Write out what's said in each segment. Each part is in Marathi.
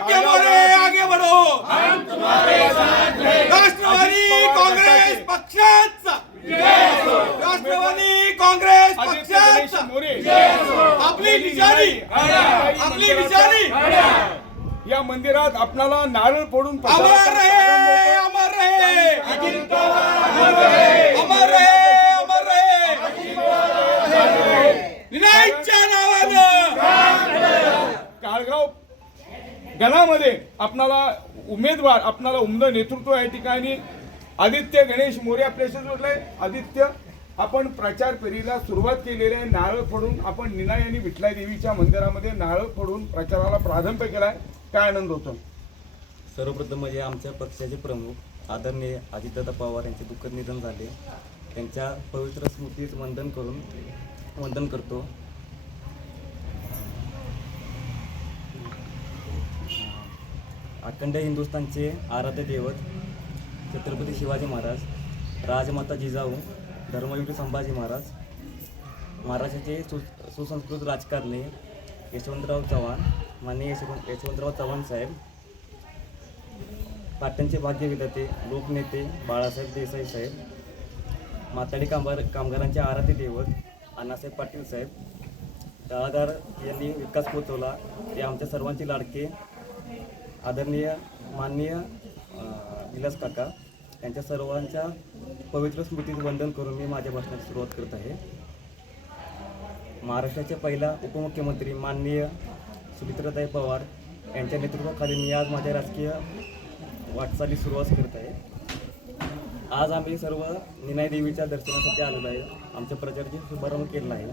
आदित्य मोरे आगे बढ़ो, हम तुम्हारे साथ हैं। राष्ट्रवादी काँग्रेस पक्षाचा, राष्ट्रवादी काँग्रेस पक्षाचा आपली निशाणी या मंदिरात आपणाला नारळ फोडून अमर रहे, अमर रहे, अमर रहे, अमर रहे, विनायकच्या नावानं काळगाव गणामध्ये आपणाला उमेदवार, आपणाला उमदं नेतृत्व या ठिकाणी आदित्य गणेश मोरे आपल्याशी जोडले. आदित्य, आपण प्रचार फेरीला सुरुवात केलेली आहे. नारळ फोडून आपण निनाई आणि विठलाई देवीच्या मंदिरामध्ये नारळ फोडून प्रचाराला प्रारंभ केलाय. काय आनंद होतो? सर्वप्रथम म्हणजे आमच्या पक्षाचे प्रमुख आदरणीय अजितदादा पवार यांचे दुःखद निधन झाले. त्यांच्या पवित्र स्मृतीस वंदन करतो. अखंड हिंदुस्थानचे आराध्य दैवत छत्रपती शिवाजी महाराज, राजमाता जिजाऊ, धर्मवीर संभाजी महाराज, महाराष्ट्राचे सुसंस्कृत राजकारणी यशवंतराव चव्हाण, माननीय यशवंतराव चव्हाण साहेब, पाटणचे भाग्यविधाते लोकनेते बाळासाहेब देसाई साहेब, माथाडी कामगारांचे आराध्य दैवत अण्णासाहेब पाटील साहेब, तळागार यांनी विकास पोचवला ते आमच्या सर्वांचे लाडके आदरणीय माननीय विलास काका, यांच्या सर्वांच्या पवित्र स्मृतीस वंदन करून मी माझ्या भाषणाची सुरुवात करत आहे. महाराष्ट्राच्या पहिला उपमुख्यमंत्री माननीय सुमित्राताई पवार यांच्या नेतृत्वाखाली मी आज माझ्या राजकीय वाटचाली सुरुवात करत आहे. आज आम्ही सर्व निनाई देवीच्या दर्शनासाठी आलेलो आहे. आमच्या प्रचाराची शुभारंभ केलेला आहे.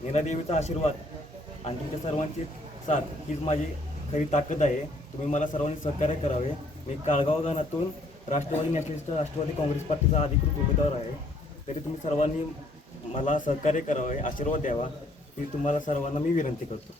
निनाई देवीचा आशीर्वाद आणि तुमच्या सर्वांची साथ हीच माझी खरी ताकद आहे. तुम्ही मला सर्वांनी सहकार्य करावे. मी काळगाव गणातून राष्ट्रवादी नॅशनलिस्ट राष्ट्रवादी काँग्रेस पार्टीचा अधिकृत उमेदवार आहे. तरी तुम्ही सर्वांनी मला सहकार्य करावे, आशीर्वाद द्यावा ही तुम्हाला सर्वांना मी विनंती करतो.